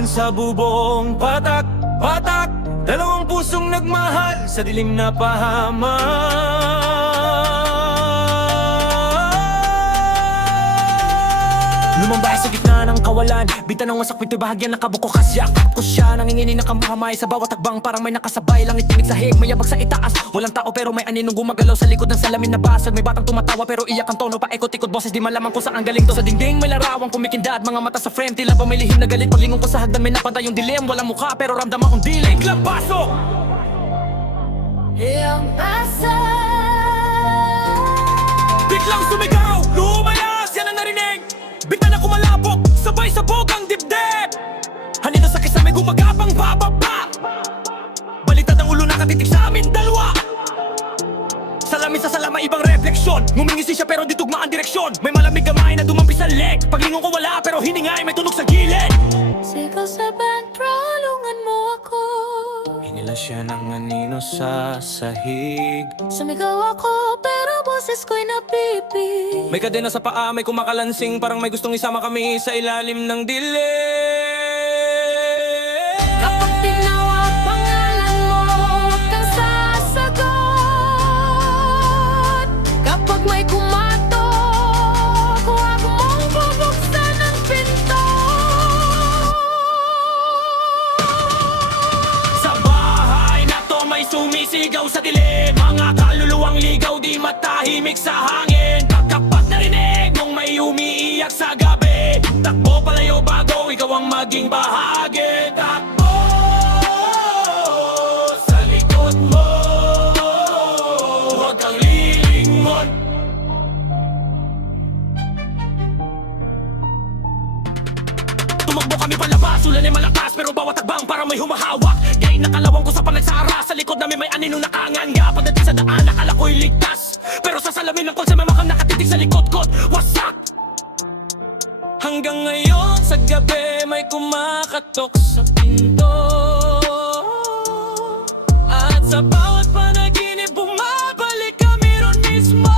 ulan sa bubong, patak, patak. Dalawang pusong nagmahal sa dilim na pahamak. Lumambay sa gitna ng kawalan, bita ng wasak pito'y bahagyan nakabuko. Kasyakap ko siya, nangingini ng kamay sa bawat tagbang, parang may nakasabay. Langit tinig sa hig, may yabag sa itaas. Walang tao pero may aninong gumagalaw sa likod ng salamin na basag. May batang tumatawa pero iyak ang tono, paikot-ikot boses, di malaman kung saan galing to. Sa dingding may larawang kumikindad, mga mata sa frame, tila pa may lihim na galit. Paglingon ko sa hagdan may napanday yung dilim, walang mukha pero ramdam akong dilim. Biglang pasok! Iyong pasa, Biglang sumigaw, lumayas, yan ang narinig. Bigla na kumalabog, sabay sabog ang dibdib. Hanin na sa kisame, gumagapang bababa. Balitad ang ulo nakatitig sa amin dalawa. Salamin sa salama, ibang refleksyon. Ngumingisi siya pero di tugma ang direksyon. May malamig kamay na dumampi sa leg. Paglingon ko wala pero hiningay may tunog sa gilid. sigaw sa band, prolungan mo ako. Hinila siya ng anino sa sahig. Sumigaw ako pero boses ko'y napipig. May kadena sa paa, may kumakalansing, parang may gustong isama kami sa ilalim ng dilim. Kapag tinawag pangalan mo, huwag kang sasagot. Kapag may kumatok, huwag mong bubuksan ang pinto. Sa bahay na to may sumisigaw sa dilim. Mga kaluluwang ligaw di matahimik sa hangin. Pagkapat narinig mong may umiiyak sa gabi. Takbo palayo bago ikaw ang maging bahagi. Takbo sa likod mo, huwag kang lilingon. Tumakbo kami palabas, ulan ay malakas pero bawat tagbang parang may humahawak. Gay nakalawang ko sa panagsara, sa likod namin may aninong nakanganga. Pagdating sa daan, akala ko'y ligtas, pero sa salamin ng kotse may makang nakatitig sa likod-kot. Wasak! Hanggang ngayon sa gabi may kumakatok sa pinto. At sa bawat panaginip bumabalik kami ron mismo.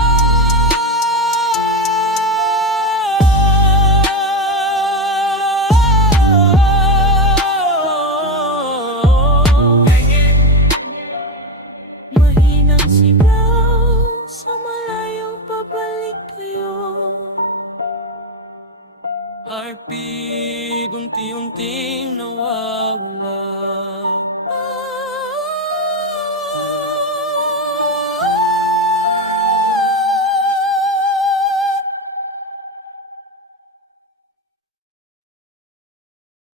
Mahinang sigaw, sa malayong pabalik kayo. Heartbeat, unti-unting nawawala.